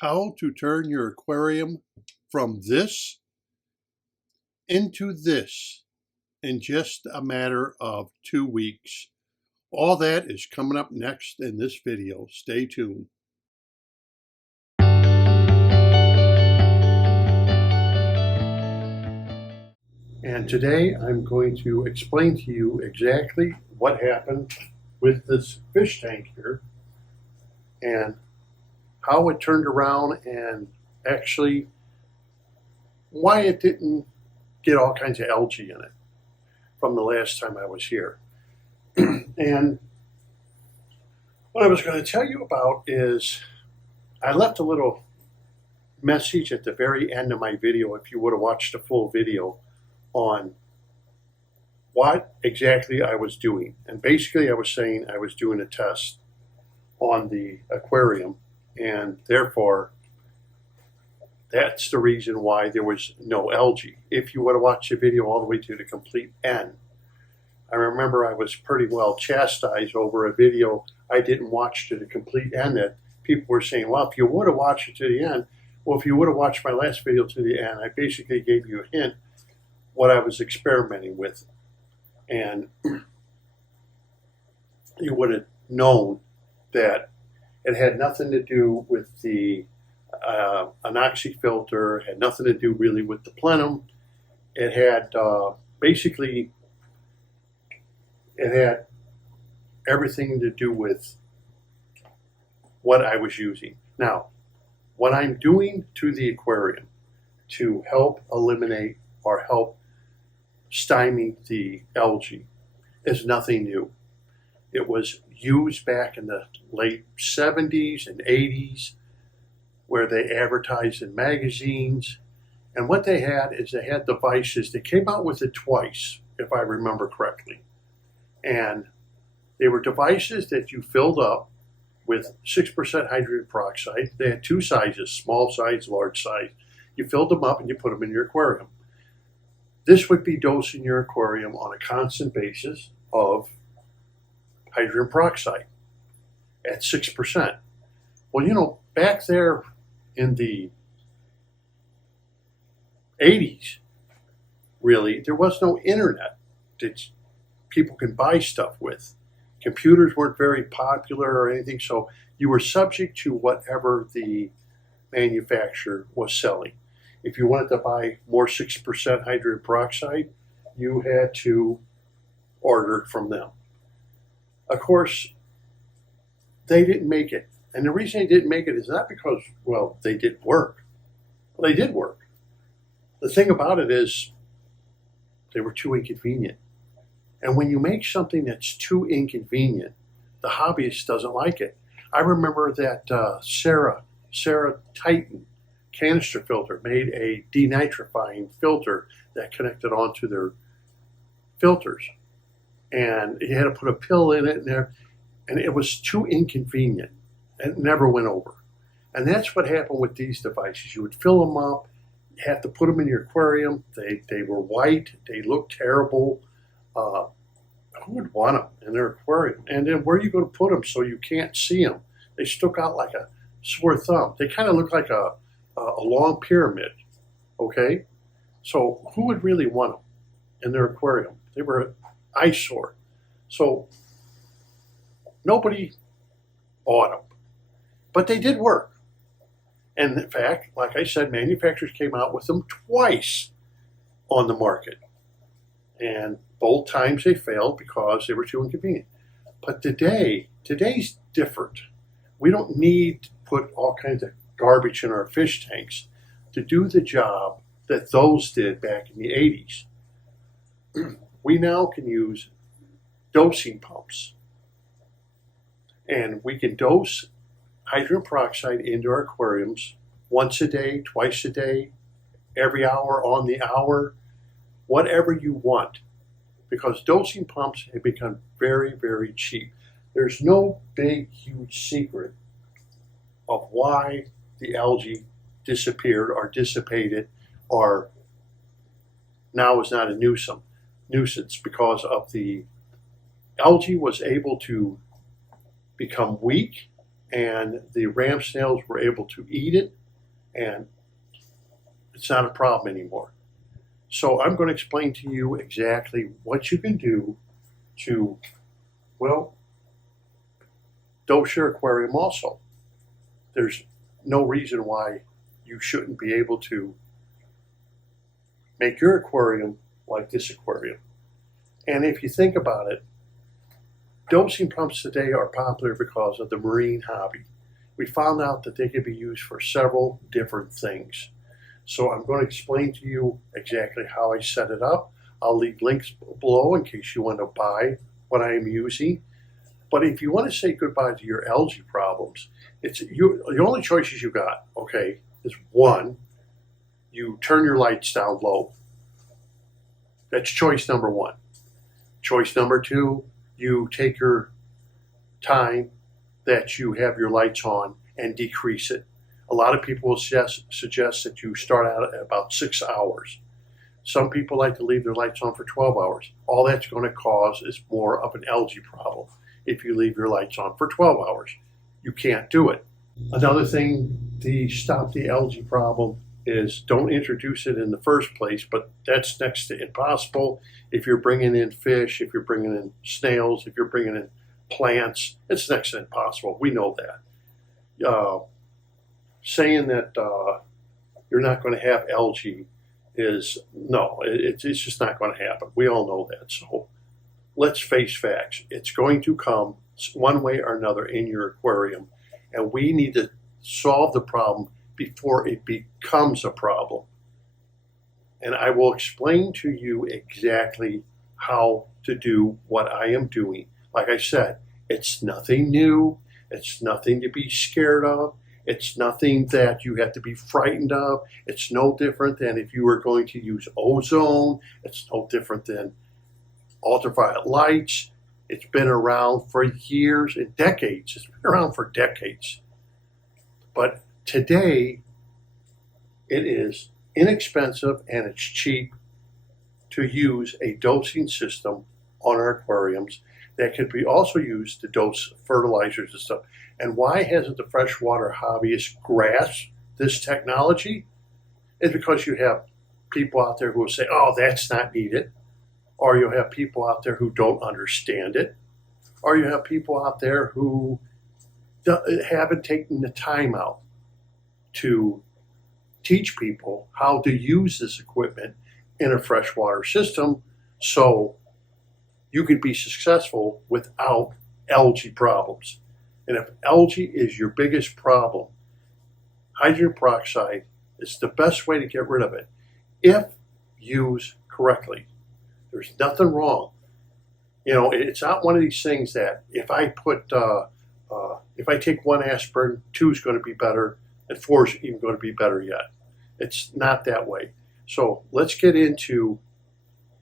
How to turn your aquarium from this into this in just a matter of 2 weeks. All that is coming up next in this video. Stay tuned. And today I'm going to explain to you exactly what happened with this fish tank here and how it turned around and actually why it didn't get all kinds of algae in it from the last time I was here. And what I was going to tell you about is I left a little message at the very end of my video, if you would have watched the full video, on what exactly I was doing. And basically I was saying I was doing a test on the aquarium, and therefore that's the reason why there was no algae. If you would have watched the video all the way to the complete end, I remember I was pretty well chastised over a video I didn't watch to the complete end that people were saying, well, if you would have watched it to the end, well, if you would have watched my last video to the end, I basically gave you a hint what I was experimenting with. And you would have known that it had nothing to do with the anoxy filter, had nothing to do really with the plenum. It had basically, it had everything to do with what I was using. Now, what I'm doing to the aquarium to help eliminate or help stymie the algae is nothing new. It was used back in the late 70s and 80s, where they advertised in magazines. And what they had is they had devices. They came out with it twice, if I remember correctly. And they were devices that you filled up with 6% hydrogen peroxide. They had two sizes, small size, large size. You filled them up and you put them in your aquarium. This would be dosing your aquarium on a constant basis of hydrogen peroxide at 6%. Well, you know, back there in the 80s, really, there was no internet that people can buy stuff with. Computers weren't very popular or anything, so you were subject to whatever the manufacturer was selling. If you wanted to buy more 6% hydrogen peroxide, you had to order it from them. Of course, they didn't make it. And the reason they didn't make it is not because, well, they didn't work. Well, they did work. The thing about it is they were too inconvenient. And when you make something that's too inconvenient, the hobbyist doesn't like it. I remember that Sarah Titan canister filter made a denitrifying filter that connected onto their filters. And you had to put a pill in it, and it was too inconvenient. It never went over. And that's what happened with these devices. You would fill them up, you have to put them in your aquarium. They were white, they looked terrible. Who would want them in their aquarium? And then where are you going to put them so you can't see them? They stuck out like a sore thumb. They kind of look like a long pyramid, okay? So who would really want them in their aquarium? They were an eyesore. So nobody bought them, but they did work. And in fact, like I said, manufacturers came out with them twice on the market. And both times they failed because they were too inconvenient. But today's different. We don't need to put all kinds of garbage in our fish tanks to do the job that those did back in the 80s. We now can use dosing pumps. And we can dose hydrogen peroxide into our aquariums once a day, twice a day, every hour, on the hour, whatever you want. Because dosing pumps have become very, very cheap. There's no big, huge secret of why the algae disappeared or dissipated or now is not a nuisance, because of the algae was able to become weak and the ram snails were able to eat it, and it's not a problem anymore. So I'm going to explain to you exactly what you can do to, well, dose your aquarium also. There's no reason why you shouldn't be able to make your aquarium like this aquarium. And if you think about it, dosing pumps today are popular because of the marine hobby. We found out that they can be used for several different things. So I'm going to explain to you exactly how I set it up. I'll leave links below in case you want to buy what I am using. But if you want to say goodbye to your algae problems, the only choices you got, okay, is one, you turn your lights down low. That's choice number one. Choice number two, you take your time that you have your lights on and decrease it. A lot of people will suggest that you start out at about 6 hours. Some people like to leave their lights on for 12 hours. All that's going to cause is more of an algae problem if you leave your lights on for 12 hours. You can't do it. Another thing to stop the algae problem is don't introduce it in the first place, but that's next to impossible. If you're bringing in fish, if you're bringing in snails, if you're bringing in plants, it's next to impossible. We know that. Saying that you're not going to have algae is, no, it's just not going to happen. We all know that. So let's face facts. It's going to come one way or another in your aquarium, and we need to solve the problem before it becomes a problem. And I will explain to you exactly how to do what I am doing. Like I said, it's nothing new. It's nothing to be scared of. It's nothing that you have to be frightened of. It's no different than if you were going to use ozone. It's no different than ultraviolet lights. It's been around for years and decades. It's been around for decades. But today, it is inexpensive and it's cheap to use a dosing system on our aquariums that could be also used to dose fertilizers and stuff. And why hasn't the freshwater hobbyist grasped this technology? It's because you have people out there who will say, oh, that's not needed. Or you'll have people out there who don't understand it. Or you have people out there who haven't taken the time out to teach people how to use this equipment in a freshwater system so you can be successful without algae problems. And if algae is your biggest problem, hydrogen peroxide is the best way to get rid of it if used correctly. There's nothing wrong. You know, it's not one of these things that if I take one aspirin, 2 is going to be better, and 4 is even going to be better yet. It's not that way. So let's get into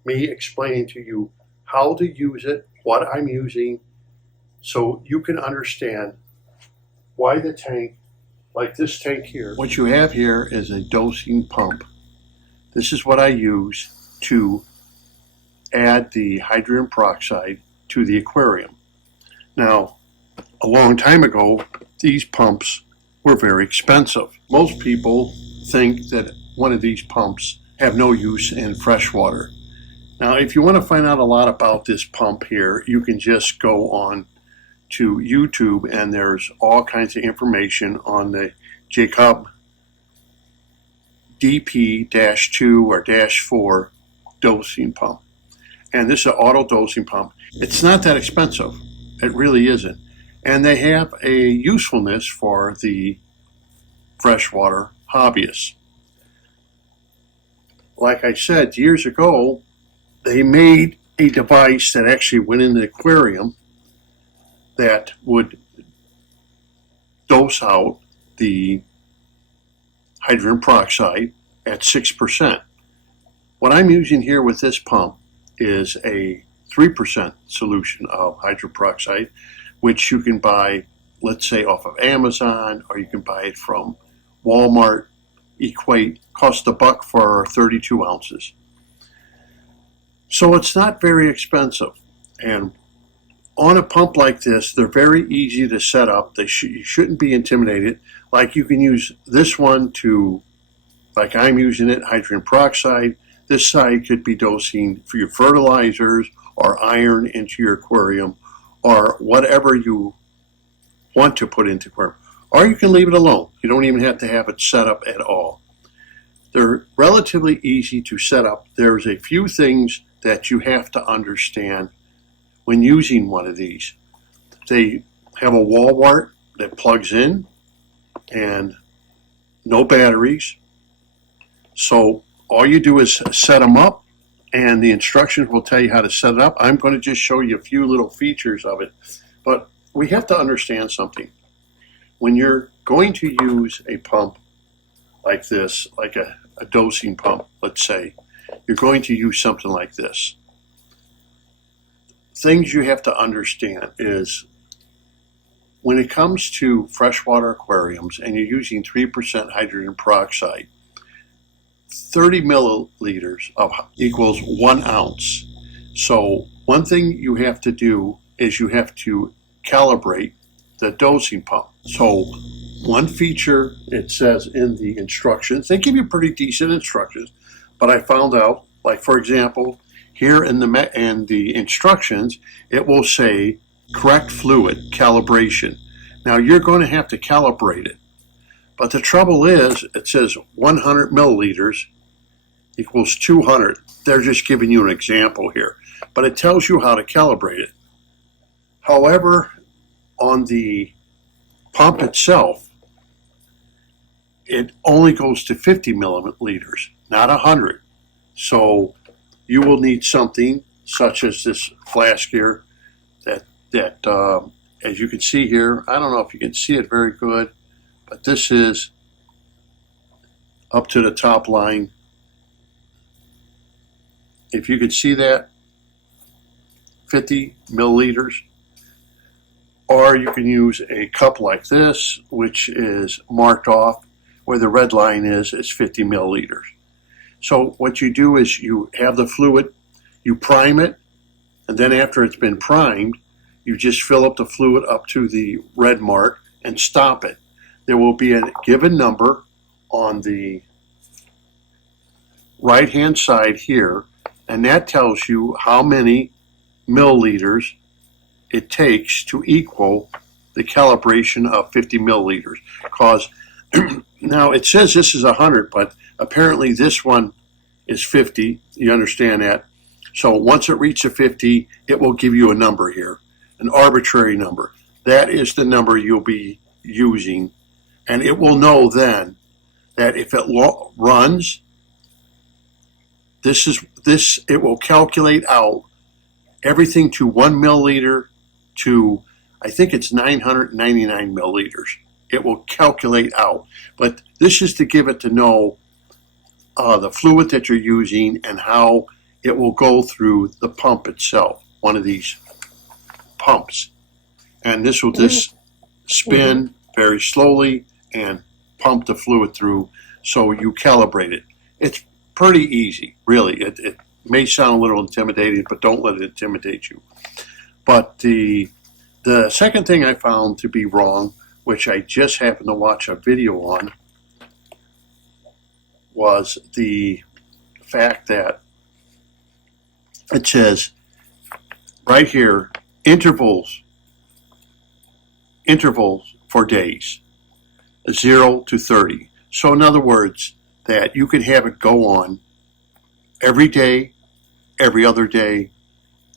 me explaining to you how to use it, what I'm using, so you can understand why the tank, like this tank here. What you have here is a dosing pump. This is what I use to add the hydrogen peroxide to the aquarium. Now, a long time ago, these pumps were very expensive. Most people think that one of these pumps have no use in freshwater. Now, if you want to find out a lot about this pump here, you can just go on to YouTube, and there's all kinds of information on the Jecod DP-2 or -4 dosing pump. And this is an auto dosing pump. It's not that expensive. It really isn't. And they have a usefulness for the freshwater hobbyists. Like I said, years ago, they made a device that actually went in the aquarium that would dose out the hydrogen peroxide at 6%. What I'm using here with this pump is a 3% solution of hydrogen peroxide, which you can buy, let's say, off of Amazon, or you can buy it from Walmart. Equate, cost $1 for 32 ounces. So it's not very expensive. And on a pump like this, they're very easy to set up. You shouldn't be intimidated. Like you can use this one to, like I'm using it, hydrogen peroxide. This side could be dosing for your fertilizers or iron into your aquarium or whatever you want to put into aquarium. Or you can leave it alone. You don't even have to have it set up at all. They're relatively easy to set up. There's a few things that you have to understand when using one of these. They have a wall wart that plugs in and no batteries. So all you do is set them up and the instructions will tell you how to set it up. I'm going to just show you a few little features of it. But we have to understand something. When you're going to use a pump like this, like a dosing pump, let's say, you're going to use something like this. Things you have to understand is when it comes to freshwater aquariums and you're using 3% hydrogen peroxide, 30 milliliters equals 1 ounce. So one thing you have to do is you have to calibrate the dosing pump. So one feature it says in the instructions, they give you pretty decent instructions, but I found out, like for example, here in the instructions, it will say correct fluid calibration. Now you're going to have to calibrate it. But the trouble is, it says 100 milliliters equals 200. They're just giving you an example here. But it tells you how to calibrate it. However, on the pump itself, it only goes to 50 milliliters, not 100. So you will need something such as this flask here that as you can see here, I don't know if you can see it very good, but this is up to the top line. If you could see that, 50 milliliters. Or you can use a cup like this, which is marked off where the red line is 50 milliliters. So what you do is you have the fluid, you prime it, and then after it's been primed, you just fill up the fluid up to the red mark and stop it. There will be a given number on the right-hand side here, and that tells you how many milliliters it takes to equal the calibration of 50 milliliters. Because now it says this is 100, but apparently this one is 50. You understand that? So once it reaches 50, it will give you a number here, an arbitrary number. That is the number you'll be using, and it will know then that if it runs, it will calculate out everything to 1 milliliter to, I think it's 999 milliliters. It will calculate out. But this is to give it to know the fluid that you're using and how it will go through the pump itself, one of these pumps. And this will just spin very slowly and pump the fluid through so you calibrate it. It's pretty easy, really. It may sound a little intimidating, but don't let it intimidate you. But the second thing I found to be wrong, which I just happened to watch a video on, was the fact that it says right here, intervals for days, 0 to 30. So in other words, that you could have it go on every day, every other day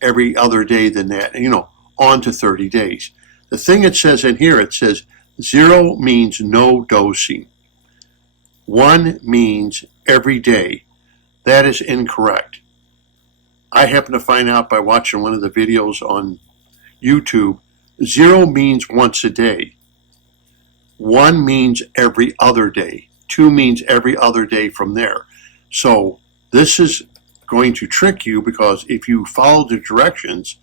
than that, on to 30 days. The thing it says in here, it says 0 means no dosing. 1 means every day. That is incorrect. I happen to find out by watching one of the videos on YouTube, 0 means once a day. 1 means every other day. 2 means every other day from there. So this is going to trick you, because if you follow the directions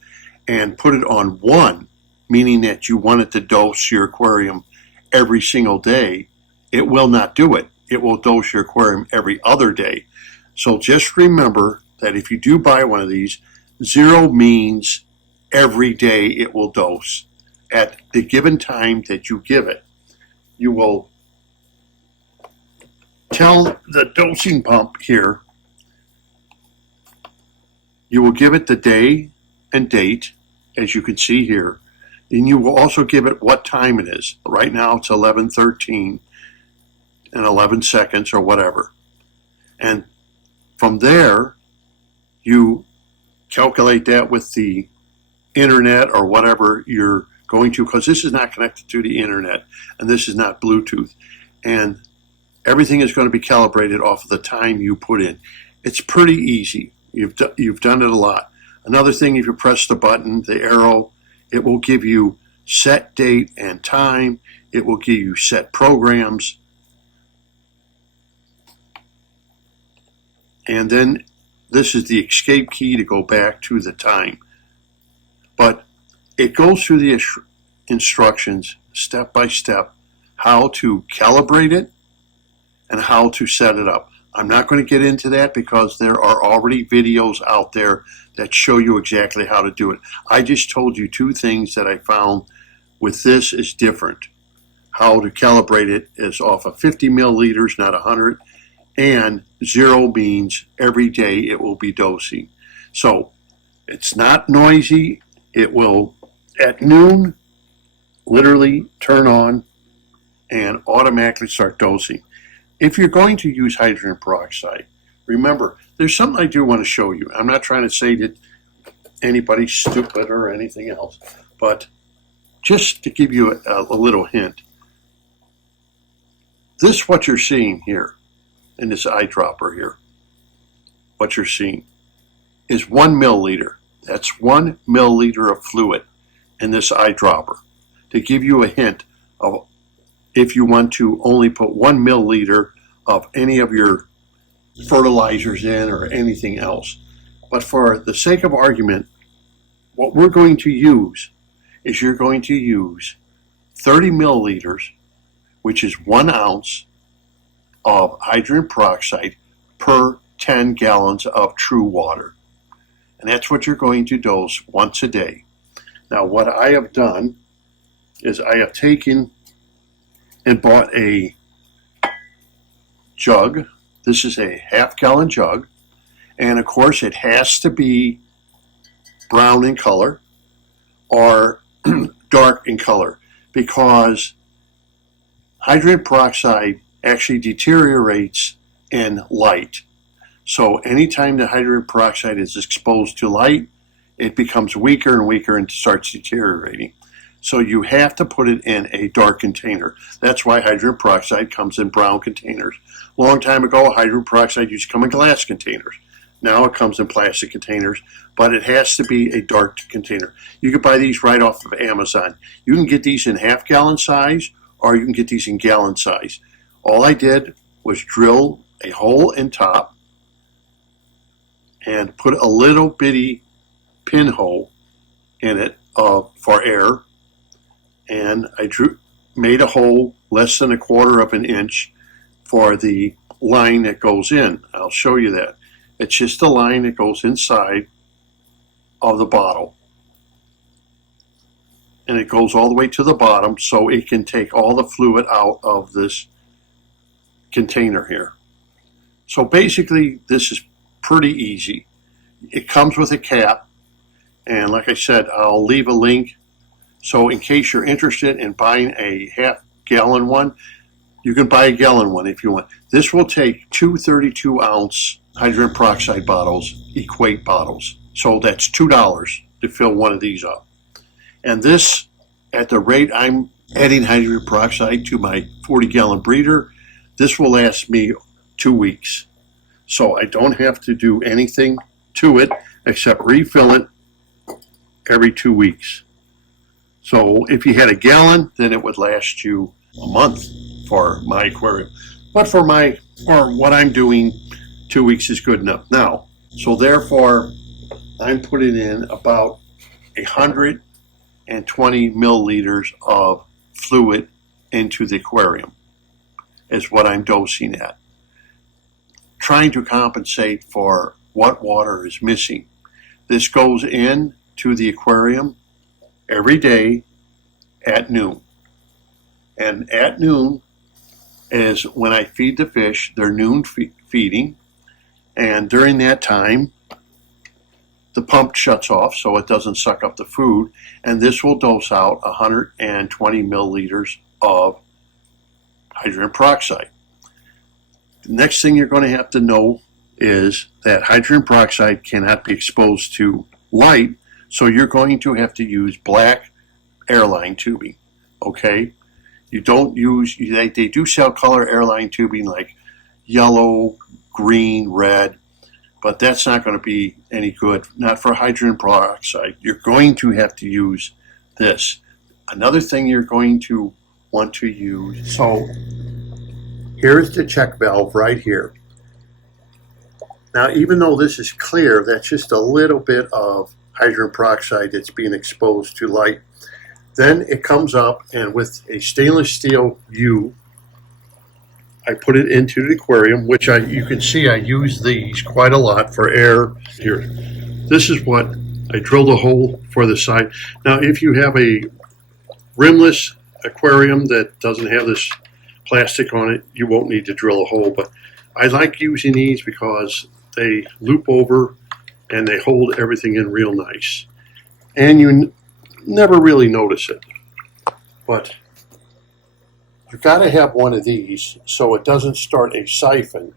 and put it on 1, meaning that you want it to dose your aquarium every single day, it will not do it. It will dose your aquarium every other day. So just remember that if you do buy one of these, 0 means every day it will dose at the given time that you give it. You will tell the dosing pump here, you will give it the day and date, as you can see here, and you will also give it what time it is. Right now it's 11:13 and 11 seconds or whatever. And from there, you calculate that with the internet or whatever you're going to, because this is not connected to the internet and this is not Bluetooth. And everything is going to be calibrated off of the time you put in. It's pretty easy. You've done it a lot. Another thing, if you press the button, the arrow, it will give you set date and time. It will give you set programs. And then this is the escape key to go back to the time. But it goes through the instructions step by step how to calibrate it and how to set it up. I'm not going to get into that because there are already videos out there that show you exactly how to do it. I just told you two things that I found with this is different. How to calibrate it is off of 50 milliliters, not 100, and 0 means every day it will be dosing. So it's not noisy. It will, at noon, literally turn on and automatically start dosing. If you're going to use hydrogen peroxide, remember, there's something I do want to show you. I'm not trying to say that anybody's stupid or anything else, but just to give you a little hint, this what you're seeing here in this eyedropper here, what you're seeing is 1 milliliter. That's 1 milliliter of fluid in this eyedropper. To give you a hint of if you want to only put 1 milliliter of any of your fertilizers in or anything else. But for the sake of argument, what we're going to use is you're going to use 30 milliliters, which is 1 ounce of hydrogen peroxide per 10 gallons of true water. And that's what you're going to dose once a day. Now, what I have done is I have taken and bought a jug. This is a half-gallon jug. And, of course, it has to be brown in color or dark in color because hydrogen peroxide actually deteriorates in light. So anytime the hydrogen peroxide is exposed to light, it becomes weaker and weaker and starts deteriorating. So you have to put it in a dark container. That's why hydrogen peroxide comes in brown containers. A long time ago, hydrogen peroxide used to come in glass containers. Now it comes in plastic containers, but it has to be a dark container. You can buy these right off of Amazon. You can get these in half-gallon size, or you can get these in gallon size. All I did was drill a hole in top and put a little bitty pinhole in it for air. And I made a hole less than 1/4 of an inch for the line that goes in. I'll show you that. It's just a line that goes inside of the bottle. And it goes all the way to the bottom so it can take all the fluid out of this container here. So basically, this is pretty easy. It comes with a cap. And like I said, I'll leave a link. So in case you're interested in buying a half-gallon one, you can buy a gallon one if you want. This will take 2 32-ounce hydrogen peroxide bottles, equate bottles. So that's $2 to fill one of these up. And this, at the rate I'm adding hydrogen peroxide to my 40-gallon breeder, this will last me 2 weeks. So I don't have to do anything to it except refill it every 2 weeks. So if you had a gallon, then it would last you a month for my aquarium. But for what I'm doing, 2 weeks is good enough. Now, so therefore, I'm putting in about 120 milliliters of fluid into the aquarium is what I'm dosing at. Trying to compensate for what water is missing. This goes in to the aquarium every day at noon. And at noon is when I feed the fish. They're noon feeding. And during that time, the pump shuts off so it doesn't suck up the food. And this will dose out 120 milliliters of hydrogen peroxide. The next thing you're going to have to know is that hydrogen peroxide cannot be exposed to light, so you're going to have to use black airline tubing, okay? You don't use, they do sell color airline tubing like yellow, green, red, but that's not going to be any good, not for hydrogen peroxide. You're going to have to use this. Another thing you're going to want to use, so here's the check valve right here. Now, even though this is clear, that's just a little bit of hydrogen peroxide that's being exposed to light. Then it comes up, and with a stainless steel U, I put it into the aquarium, which you can see I use these quite a lot for air. Here, this is what I drilled a hole for the side. Now, if you have a rimless aquarium that doesn't have this plastic on it, you won't need to drill a hole, but I like using these because they loop over and they hold everything in real nice. And you never really notice it. But you've got to have one of these so it doesn't start a siphon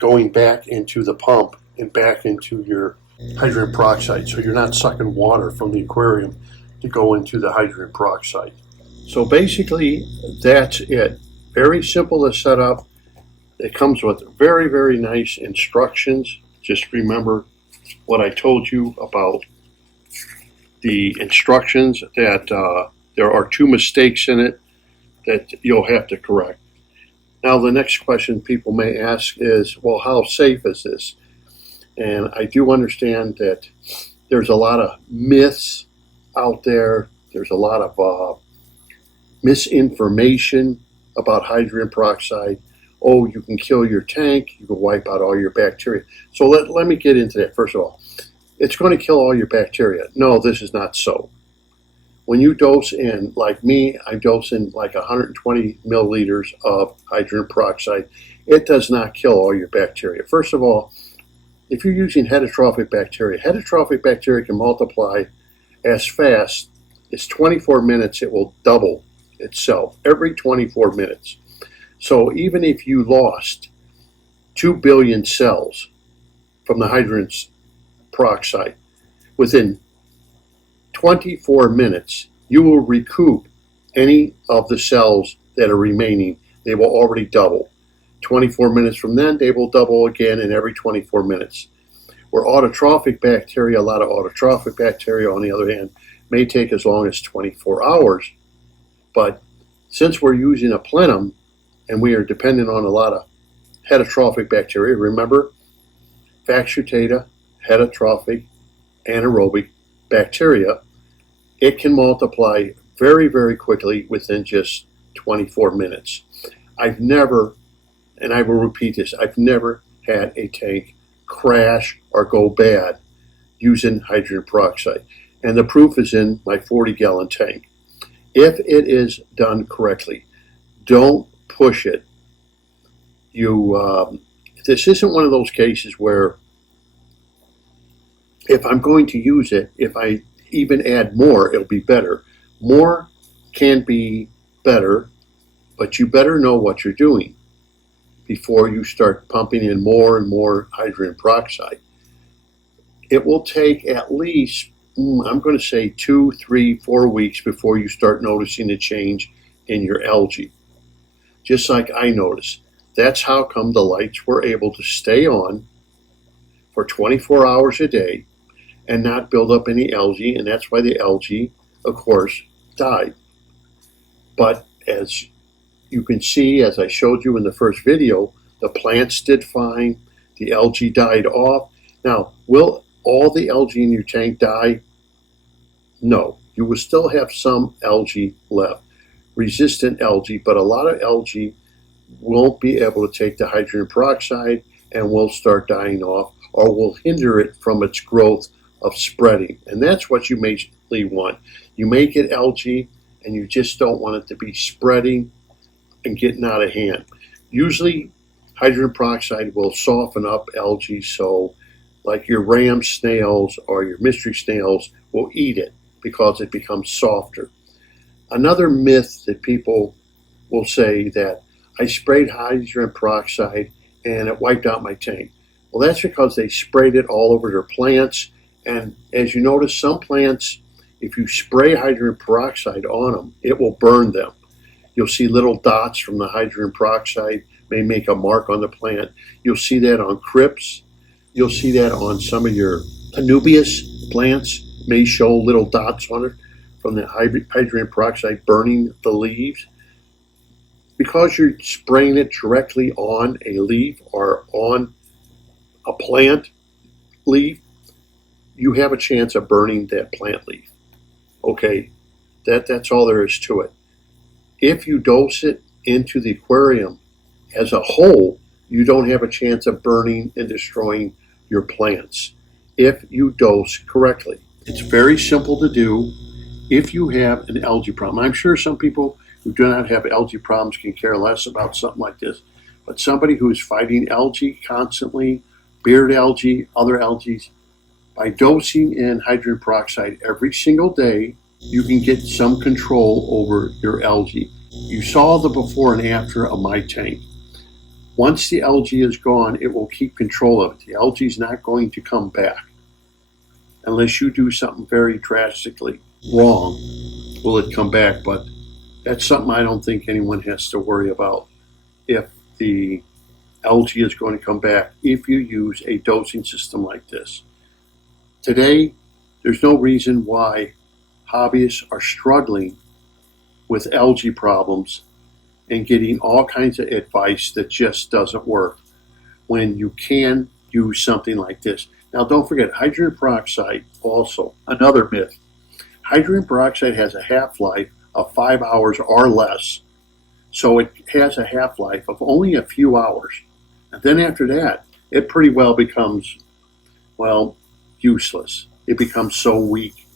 going back into the pump and back into your hydrogen peroxide. So you're not sucking water from the aquarium to go into the hydrogen peroxide. So basically, that's it. Very simple to set up. It comes with very, very nice instructions. Just remember what I told you about the instructions, that there are 2 mistakes in it that you'll have to correct. Now, the next question people may ask is, well, how safe is this? And I do understand that there's a lot of myths out there. There's a lot of misinformation about hydrogen peroxide. Oh, you can kill your tank, you can wipe out all your bacteria. So let me get into that. First of all, it's going to kill all your bacteria. No, this is not so. When you dose in, like me, I dose in like 120 milliliters of hydrogen peroxide. It does not kill all your bacteria. First of all, if you're using heterotrophic bacteria can multiply as fast as 24 minutes. It will double itself every 24 minutes. So even if you lost 2 billion cells from the hydrogen peroxide, within 24 minutes, you will recoup any of the cells that are remaining. They will already double. 24 minutes from then, they will double again in every 24 minutes. Where autotrophic bacteria, a lot of autotrophic bacteria, on the other hand, may take as long as 24 hours. But since we're using a plenum, and we are dependent on a lot of heterotrophic bacteria, remember, Factiotata, heterotrophic, anaerobic bacteria, it can multiply very, very quickly within just 24 minutes. I've never, and I will repeat this, I've never had a tank crash or go bad using hydrogen peroxide. And the proof is in my 40-gallon tank. If it is done correctly, don't push it. This isn't one of those cases where if I'm going to use it, if I even add more, it'll be better. More can be better, but you better know what you're doing before you start pumping in more and more hydrogen peroxide. It will take at least, I'm going to say 2, 3, 4 weeks before you start noticing a change in your algae. Just like I noticed. That's how come the lights were able to stay on for 24 hours a day and not build up any algae, and that's why the algae, of course, died. But as you can see, as I showed you in the first video, the plants did fine, the algae died off. Now, will all the algae in your tank die? No, you will still have some algae left, resistant algae, but a lot of algae won't be able to take the hydrogen peroxide and will start dying off, or will hinder it from its growth of spreading. And that's what you basically want. You make it algae, and you just don't want it to be spreading and getting out of hand. Usually, hydrogen peroxide will soften up algae, so like your ram snails or your mystery snails will eat it because it becomes softer. Another myth that people will say that I sprayed hydrogen peroxide and it wiped out my tank. Well, that's because they sprayed it all over their plants. And as you notice, some plants, if you spray hydrogen peroxide on them, it will burn them. You'll see little dots from the hydrogen peroxide may make a mark on the plant. You'll see that on crips. You'll see that on some of your anubias plants, may show little dots on it from the hydrogen peroxide burning the leaves. Because you're spraying it directly on a leaf or on a plant leaf, you have a chance of burning that plant leaf. Okay, that's all there is to it. If you dose it into the aquarium as a whole, you don't have a chance of burning and destroying your plants if you dose correctly. It's very simple to do if you have an algae problem. I'm sure some people who do not have algae problems can care less about something like this, but somebody who is fighting algae constantly, beard algae, other algae, by dosing in hydrogen peroxide every single day, you can get some control over your algae. You saw the before and after of my tank. Once the algae is gone, it will keep control of it. The algae is not going to come back unless you do something very drastically wrong. Will it come back? But that's something I don't think anyone has to worry about if the algae is going to come back if you use a dosing system like this. Today, there's no reason why hobbyists are struggling with algae problems and getting all kinds of advice that just doesn't work when you can use something like this. Now, don't forget, hydrogen peroxide, also another myth. Hydrogen peroxide has a half-life of 5 hours or less. So it has a half-life of only a few hours. And then after that, it pretty well becomes, well, useless. It becomes so weak.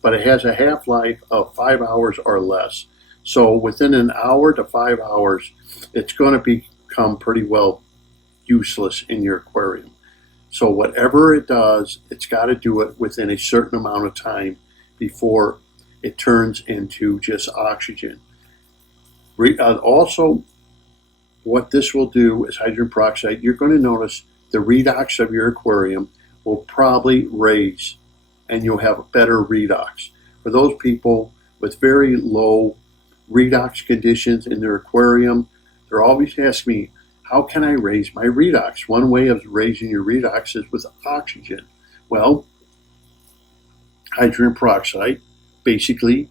But it has a half-life of 5 hours or less. So within an hour to 5 hours, it's going to become pretty well useless in your aquarium. So whatever it does, it's got to do it within a certain amount of time before it turns into just oxygen. Also, what this will do is hydrogen peroxide, you're going to notice the redox of your aquarium will probably raise and you'll have a better redox. For those people with very low redox conditions in their aquarium, they're always asking me, how can I raise my redox? One way of raising your redox is with oxygen. Well, hydrogen peroxide basically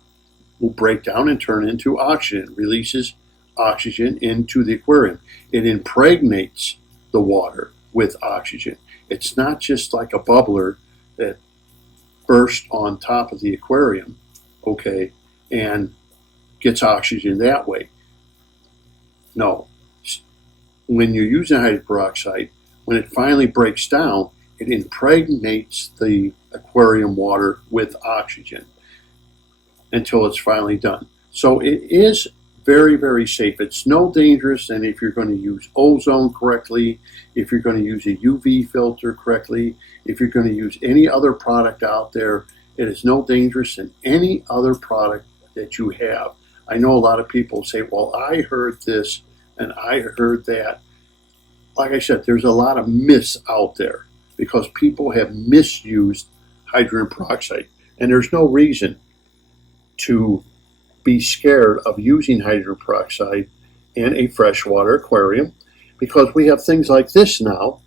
will break down and turn into oxygen, releases oxygen into the aquarium. It impregnates the water with oxygen. It's not just like a bubbler that bursts on top of the aquarium, okay, and gets oxygen that way. No. When you're using hydrogen peroxide, when it finally breaks down, it impregnates the aquarium water with oxygen until it's finally done. So it is very, very safe. It's no dangerous, and if you're going to use ozone correctly, if you're going to use a UV filter correctly, if you're going to use any other product out there, it is no dangerous than any other product that you have. I know a lot of people say, well, I heard this and I heard that. Like I said, there's a lot of myths out there because people have misused hydrogen peroxide, and there's no reason to be scared of using hydrogen peroxide in a freshwater aquarium because we have things like this now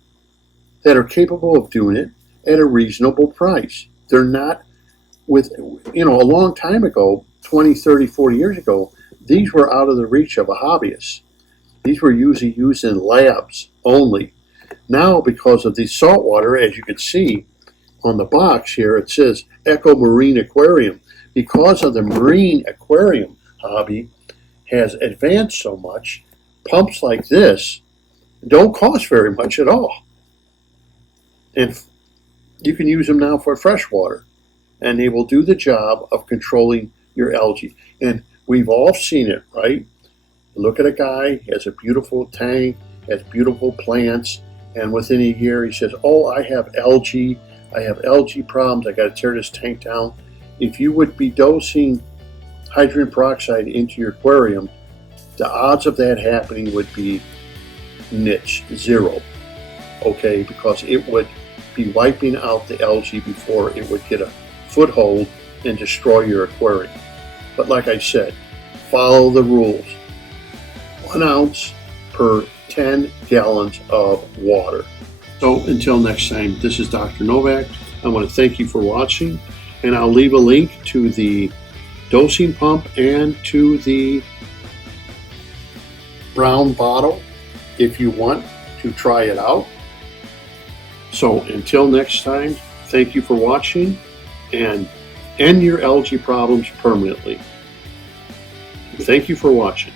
that are capable of doing it at a reasonable price. They're not with, a long time ago, 20, 30, 40 years ago, these were out of the reach of a hobbyist. These were usually used in labs only. Now, because of the salt water, as you can see on the box here, it says Eco Marine Aquarium. Because of the marine aquarium hobby has advanced so much, pumps like this don't cost very much at all. And you can use them now for fresh water, and they will do the job of controlling your algae. And we've all seen it, right? Look at a guy, he has a beautiful tank, has beautiful plants, and within a year he says, oh, I have algae problems, I got to tear this tank down. If you would be dosing hydrogen peroxide into your aquarium, the odds of that happening would be niche, zero, okay? Because it would be wiping out the algae before it would get a foothold and destroy your aquarium. But like I said, follow the rules. 1 ounce per 10 gallons of water. So until next time, this is Dr. Novak. I want to thank you for watching, and I'll leave a link to the dosing pump and to the brown bottle if you want to try it out. So until next time, thank you for watching, and end your algae problems permanently. Thank you for watching.